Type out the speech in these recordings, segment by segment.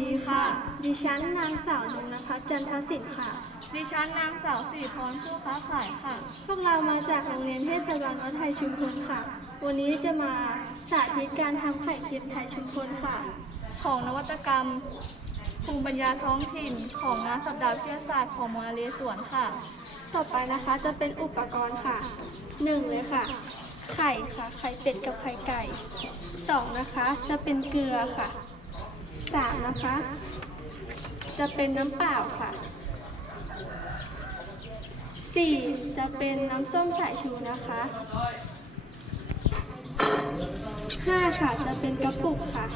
ดีค่ะ ดิฉันนางสาวนงนะคะจันทศิษย์ค่ะ ดิฉันนางสาวสิริพรผู้ค้าขายค่ะ พวกเรามาจากโรงเรียนเทศบาลวัดไทยชุมพลค่ะ วันนี้จะมาสาธิตการทำไข่เค็มไทยชุมพลค่ะ ของนวัตกรรมภูมิปัญญาท้องถิ่นของงานสัปดาห์วิทยาศาสตร์ของมอเลสวนค่ะ ต่อไปนะคะจะเป็นอุปกรณ์ค่ะหนึ่งเลยค่ะ ไข่ค่ะ ไข่เป็ดกับไข่ไก่สองนะคะ จะเป็นเกลือค่ะ สามนะคะ จะเป็นน้ำเปล่าค่ะสี่จะเป็นน้ำส้มสายชูนะคะห้าค่ะจะเป็นกระปุกค่ะ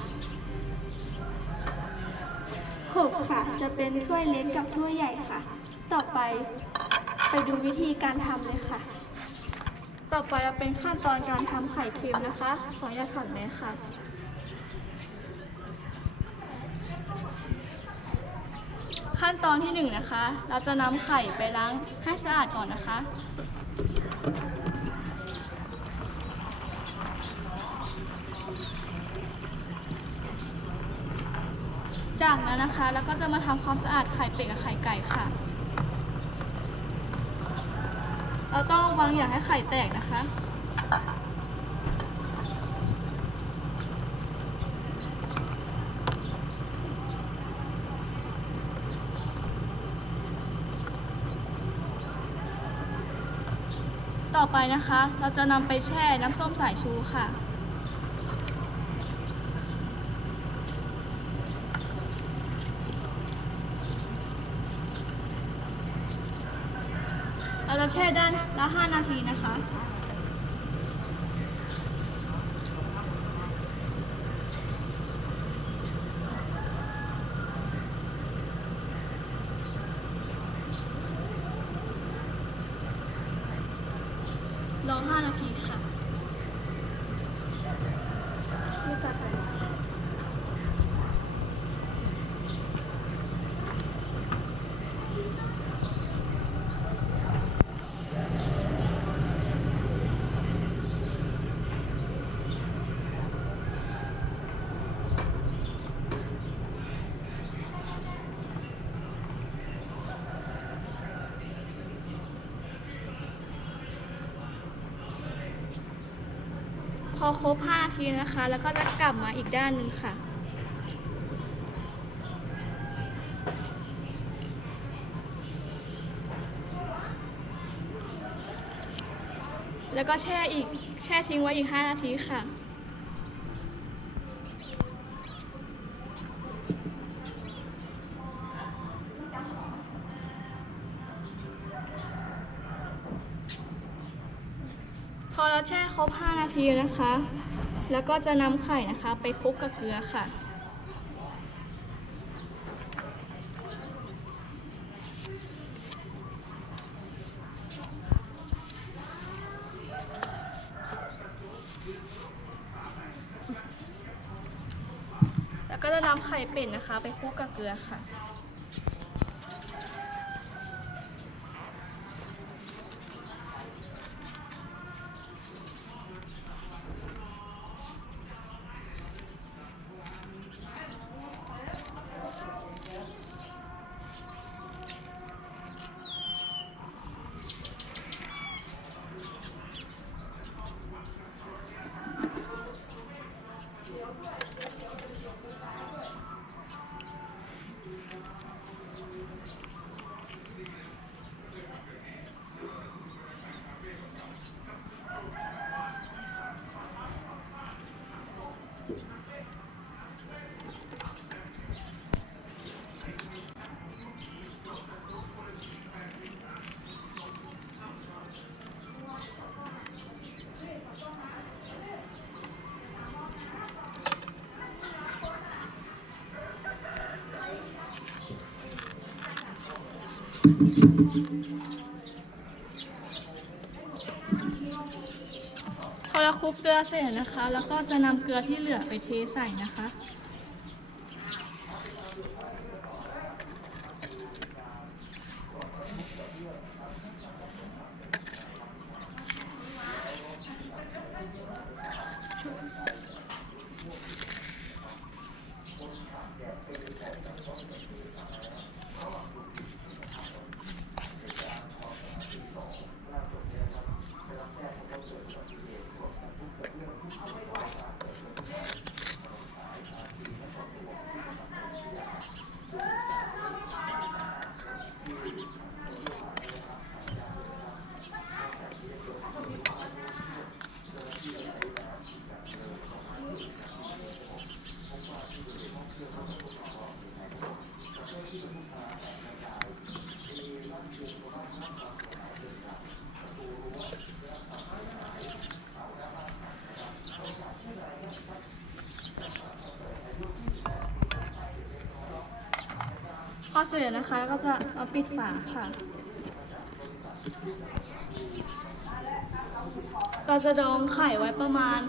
หกค่ะจะเป็นถ้วยเล็กกับถ้วยใหญ่ค่ะ ต่อไปไปดูวิธีการทำเลยค่ะ ต่อไปจะเป็นขั้นตอนการทำไข่เค็มนะคะ ขออนุญาตถอดแมค่ะ ขั้นตอนที่หนึ่งนะคะ เราจะนำไข่ไปล้างให้สะอาดก่อนนะคะ จากนั้นนะคะแล้วก็จะมาทำความสะอาดไข่เป็ดกับไข่ไก่ค่ะ เราต้องระวังอย่าให้ไข่แตกนะคะ อไปนะคะ เราจะนำไปแช่น้ำส้มสายชูค่ะเราจะแช่ด้านละ 5 นาทีนะคะ รอ 5 นาทีค่ะ พ อครบ5นาทีนะคะ แล้วก็จะกลับมาอีกด้านหนึ่งค่ะ แล้วก็แช่อีกแช่ทิ้งไว้อีก 5 นาทีค่ะ พอเราแช่ครบ 5 นาทีนะคะ แล้วก็จะนำไข่นะคะ ไปคลุกกับเกลือค่ะ แล้วก็จะนำไข่เป็ดนะคะ ไปคลุกกับเกลือค่ะ พอเราคลุกเกลือเสร็จนะคะ แล้วก็จะนำเกลือที่เหลือไปเทใส่นะคะ เสร็จนะคะ ก็จะเอาปิดฝาค่ะ เราจะดองไข่ไว้ประมาณ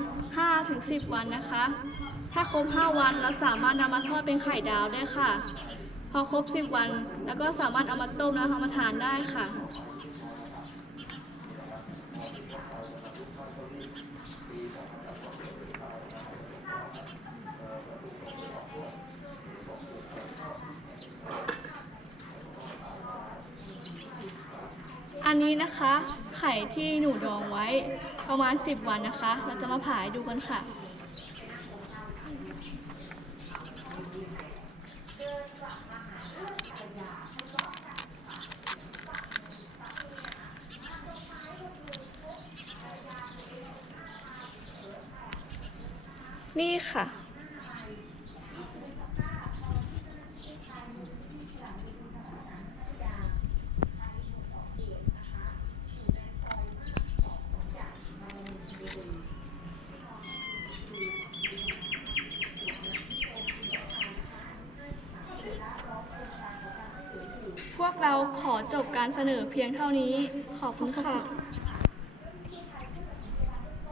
5-10 วันนะคะ ถ้าครบ 5 วันเราสามารถนำมาทอดเป็นไข่ดาวได้ค่ะ พอครบ 10 วัน แล้วก็สามารถเอามาต้มแล้วทำมาทานได้ค่ะ อั นี้นะคะ ไข่ที่หนูดองไว้ประมาณ 10 วันนะคะ เราจะมาผ่าให้ดูกันค่ะ นี่ค่ะ พวก เราขอจบการเสนอเพียงเท่านี้ ขอบคุณค่ะ